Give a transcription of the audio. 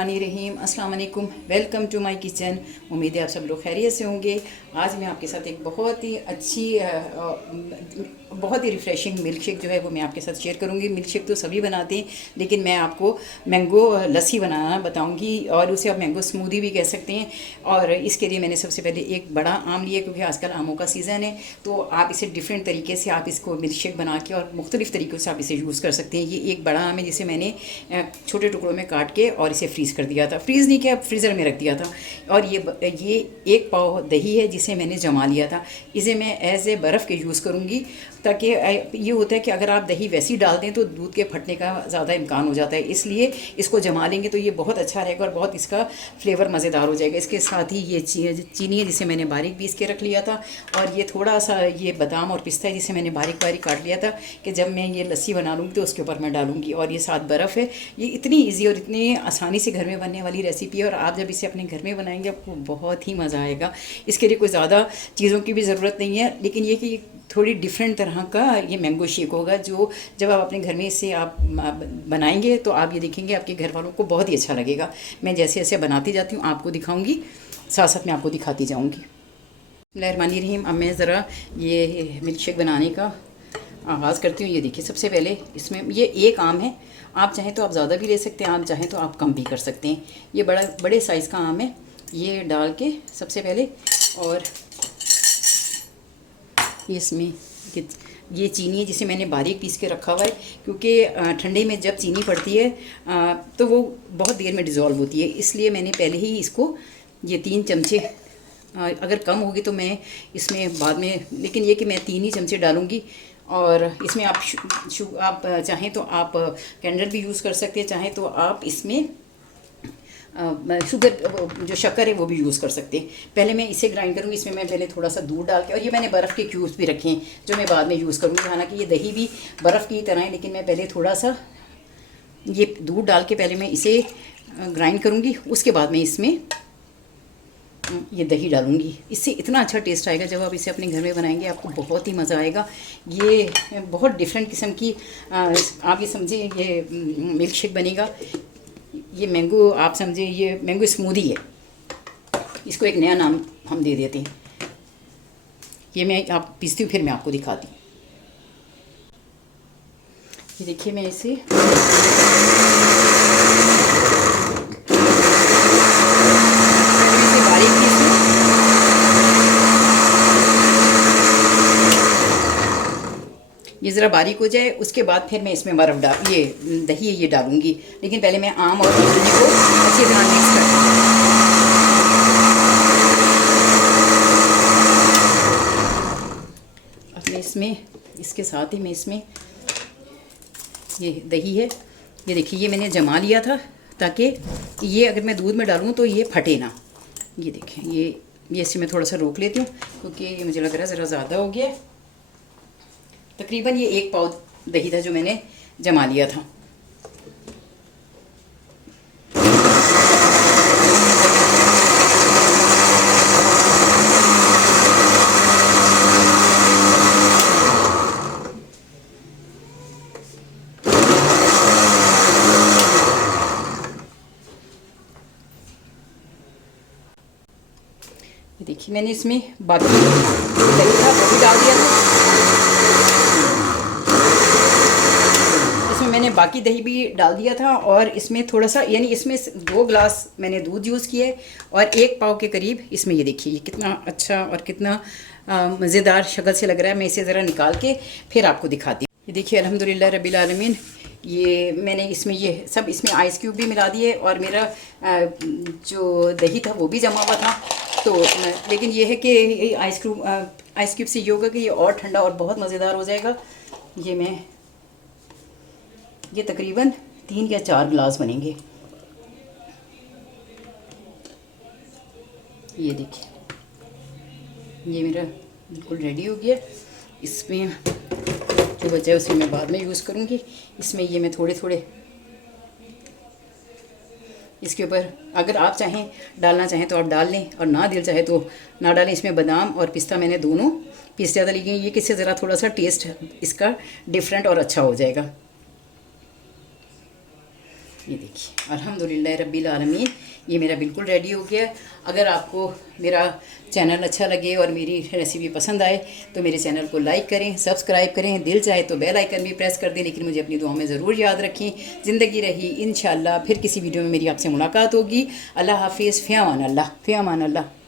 बिस्मिल्लाहिर्रहमानिर्रहीम अस्सलाम वालेकुम। Welcome to my kitchen. उम्मीद है आप सब लोग खैरियत से होंगे। आज मैं आपके साथ एक बहुत ही अच्छी बहुत ही रिफ़्रेशिंग मिल्क शेक जो है वो मैं आपके साथ शेयर करूंगी। मिल्क शेक तो सभी बनाते हैं, लेकिन मैं आपको मैंगो लस्सी बनाना बताऊंगी, और उसे आप मैंगो स्मूदी भी कह सकते हैं। और इसके लिए मैंने सबसे पहले एक बड़ा आम लिया, क्योंकि आजकल आमों का सीज़न है, तो आप इसे डिफरेंट तरीके से आप इसको मिल्क शेक बना के और मुख्तलिफ़ तरीक़ों से आप इसे यूज़ कर सकते हैं। ये एक बड़ा आम है जिसे मैंने छोटे टुकड़ों में काट के और इसे फ्रीज़ कर दिया था, फ्रीज़ नहीं किया, फ्रीज़र में रख दिया था। और ये एक पाव दही है जिसे मैंने जमा लिया था। इसे मैं एज ए बर्फ़ के यूज़ करूँगी, ताकि ये होता है कि अगर आप दही वैसी डाल दें तो दूध के फटने का ज़्यादा इम्कान हो जाता है, इसलिए इसको जमा लेंगे तो ये बहुत अच्छा रहेगा और बहुत इसका फ्लेवर मज़ेदार हो जाएगा। इसके साथ ही ये चीनी है जिसे मैंने बारीक पीस के रख लिया था, और ये थोड़ा सा ये बादाम और पिस्ता है जिसे मैंने बारीक बारीक काट लिया था कि जब मैं ये लस्सी बना लूँगी तो उसके ऊपर मैं डालूँगी। और ये साथ बर्फ़ है। ये इतनी ईजी और इतनी आसानी से घर में बनने वाली रेसिपी है, और आप जब इसे अपने घर में बनाएंगे आपको बहुत ही मज़ा आएगा। इसके लिए कोई ज़्यादा चीज़ों की भी ज़रूरत नहीं है, लेकिन ये कि थोड़ी डिफरेंट तरह का ये मैंगो शेक होगा, जो जब आप अपने घर में इसे आप बनाएंगे तो आप ये देखेंगे आपके घर वालों को बहुत ही अच्छा लगेगा। मैं जैसे जैसे बनाती जाती हूँ आपको दिखाऊंगी, साथ साथ मैं आपको दिखाती जाऊँगी। बिस्मिल्लाहिर्रहमानिर्रहीम। अब मैं ज़रा ये मिल्क शेक बनाने का आगाज़ करती हूँ। ये देखिए, सबसे पहले इसमें ये एक आम है, आप चाहें तो आप ज़्यादा भी ले सकते हैं, आप चाहें तो आप कम भी कर सकते हैं। ये बड़े साइज़ का आम है। ये डाल के सबसे पहले, और इसमें ये चीनी है जिसे मैंने बारीक पीस के रखा हुआ है, क्योंकि ठंडे में जब चीनी पड़ती है तो वो बहुत देर में डिज़ोल्व होती है, इसलिए मैंने पहले ही इसको ये 3 चमचे, अगर कम होगी तो मैं इसमें बाद में, लेकिन ये कि मैं 3 ही चमचे डालूँगी। और इसमें आप चाहें तो आप कैंडल भी यूज़ कर सकते हैं, चाहें तो आप इसमें शुगर जो शक्कर है वो भी यूज़ कर सकते हैं। पहले मैं इसे ग्राइंड करूँगी। इसमें मैं पहले थोड़ा सा दूध डाल के, और ये मैंने बर्फ़ के क्यूब्स भी रखे हैं जो मैं बाद में यूज़ करूँगी। हालांकि ये दही भी बर्फ़ की तरह है, लेकिन मैं पहले थोड़ा सा ये दूध डाल के पहले मैं इसे ग्राइंड करूँगी, उसके बाद मैं इसमें ये दही डालूँगी। इससे इतना अच्छा टेस्ट आएगा जब आप इसे अपने घर में बनाएंगे, आपको बहुत ही मज़ा आएगा। ये बहुत डिफरेंट किस्म की आप ये समझे ये मिल्क शेक बनेगा। ये मैंगो, आप समझे ये मैंगो स्मूदी है, इसको एक नया नाम हम दे देते हैं। ये मैं आप पीसती हूँ, फिर मैं आपको दिखाती हूँ। ये देखिए, मैं इसे बारीक पीसूँ। ये ज़रा बारीक हो जाए, उसके बाद फिर मैं इसमें बर्फ़ ये दही है ये डालूँगी, लेकिन पहले मैं आम और चीनी को अच्छी तरह मिक्स कर दूँगी। अब मैं इसमें इसके साथ ही मैं इसमें ये दही है, ये देखिए, ये मैंने जमा लिया था ताकि ये अगर मैं दूध में डालूँ तो ये फटे ना। ये देखें, ये इसे मैं थोड़ा सा रोक लेती हूँ, क्योंकि ये मुझे लग रहा है ज़रा ज़्यादा हो गया। तकरीबन ये 1 पाव दही था जो मैंने जमा लिया था। ये देखिए, मैंने इसमें बाकी दही था वो भी डाल दिया था। मैंने बाकी दही भी डाल दिया था, और इसमें थोड़ा सा, यानी इसमें 2 गिलास मैंने दूध यूज़ किया है, और 1 पाव के करीब इसमें। ये देखिए, ये कितना अच्छा और कितना मज़ेदार शक्ल से लग रहा है। मैं इसे ज़रा निकाल के फिर आपको दिखाती हूँ। ये देखिए, अल्हम्दुलिल्लाह रब्बिल आलमीन, ये मैंने इसमें ये सब इसमें आइस क्यूब भी मिला दिए, और मेरा जो दही था वो भी जमा हुआ था। तो लेकिन ये है कि आइस क्यूब से ये होगा कि ये और ठंडा और बहुत मज़ेदार हो जाएगा। ये तकरीबन 3 या 4 गिलास बनेंगे। ये देखिए, ये मेरा बिल्कुल रेडी हो गया। इसमें जो बचा है उसे मैं बाद में यूज़ करूँगी। इसमें ये मैं थोड़े थोड़े इसके ऊपर, अगर आप डालना चाहें तो आप डाल लें, और ना दिल चाहे तो ना डालें। इसमें बादाम और पिस्ता मैंने दोनों पीस ज़्यादा ली गई, ये किससे ज़रा थोड़ा सा टेस्ट इसका डिफरेंट और अच्छा हो जाएगा। ये देखिए अल्हम्दुलिल्लाह रब्बिल आलमीन, ये मेरा बिल्कुल रेडी हो गया। अगर आपको मेरा चैनल अच्छा लगे और मेरी रेसिपी पसंद आए तो मेरे चैनल को लाइक करें, सब्सक्राइब करें, दिल चाहे तो बेल आइकन भी प्रेस कर दें। लेकिन मुझे अपनी दुआओं में ज़रूर याद रखें। ज़िंदगी रही इंशाअल्लाह फिर किसी वीडियो में मेरी आपसे मुलाकात होगी। अल्लाह हाफिज़, फ़ी अमान अल्लाह, फ़ी अमान अल्लाह।